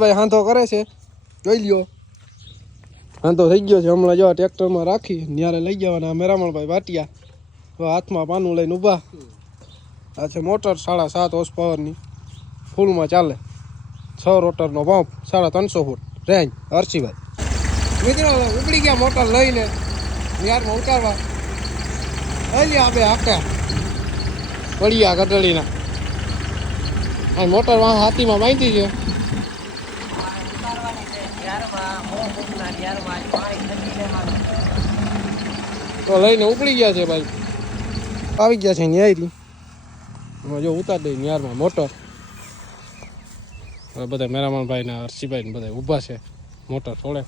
ભાઈ હાંધો કરે છે, જોઈ લ્યો. હાંધો થઈ ગયો છે. હમણાં જો ટ્રેક્ટરમાં રાખી ન્યારે લઈ જવાના. મેરામણભાઈ વાટિયા હાથમાં પાનું લઈને ઊભા. આ છે મોટર 7.5 હોર્સ પાવરની, ફૂલમાં ચાલે. 6 રોટરનો પંપ, 350 ફૂટ રેન્જ. હર્ષિભાઈ મિત્રો ઉપડી ગયા મોટર લઈને ન્યારમાં ઉતારવા. લઈ લે આપણે આખા પડ્યા ગટડીના. આ મોટર હાથીમાં બાંધી છે. તો લઈને ઉપડી ગયા છે ભાઈ. આવી ગયા છે ન્યાયથી. જો ઉતાર દઈ ન્યારમાં મોટર. બધા મેરામણભાઈ ને હર્ષિભાઈ ને બધા ઊભા છે. મોટર છોડે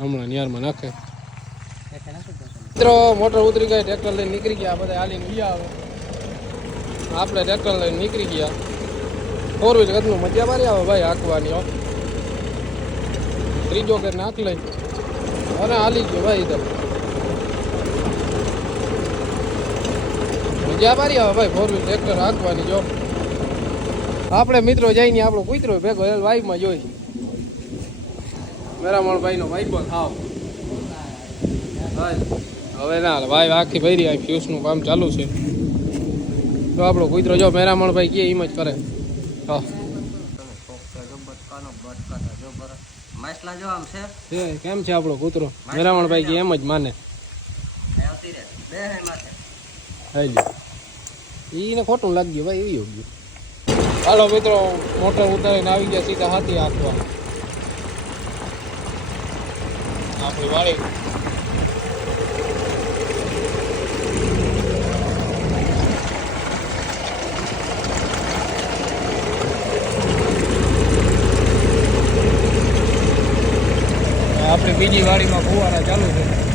હમણાં ન્યારમાં નાખે. મિત્રો મોટર ઉતરી ગઈ, ટ્રેક્ટર લઈને નીકળી ગયા. બધા હાલીને ગયા આવે. આપણે ટ્રેક્ટર લઈને નીકળી ગયા. 4 વ્હીલ ગતનું મજા મારી આવે ભાઈ હાંકવાની. ત્રીજો કે નાખ લઈ અને હાલી ગયો ભાઈ. તો મજા મારી આવે ભાઈ 4 વ્હીલ ટ્રેક્ટર હાંકવાની. જો આપણે મિત્રો જઈને આપણો કૂતરો ભેગો વાઈમાં જોઈ. મેરામણભાઈ નો વાઈફ ખાવ હવે ના ભાઈ આખી ભરી આ ફ્યુઝનું કામ ચાલુ છે. તો આપણો કૂતરો જો મેરામણભાઈ કે એમ જ કરે. કેમ છે આપણો કૂતરો? મેરામણભાઈ કે એમ જ માને. એને ખોટું લાગ્યું ભાઈ. એવી ગયું. હાલો મિત્રો મોટર ઉતારીને આવી ગયા સીધા હાથી હાંકવા આપણી વાડી. આપણી બીજી વાડીમાં ફુવારા ચાલુ છે.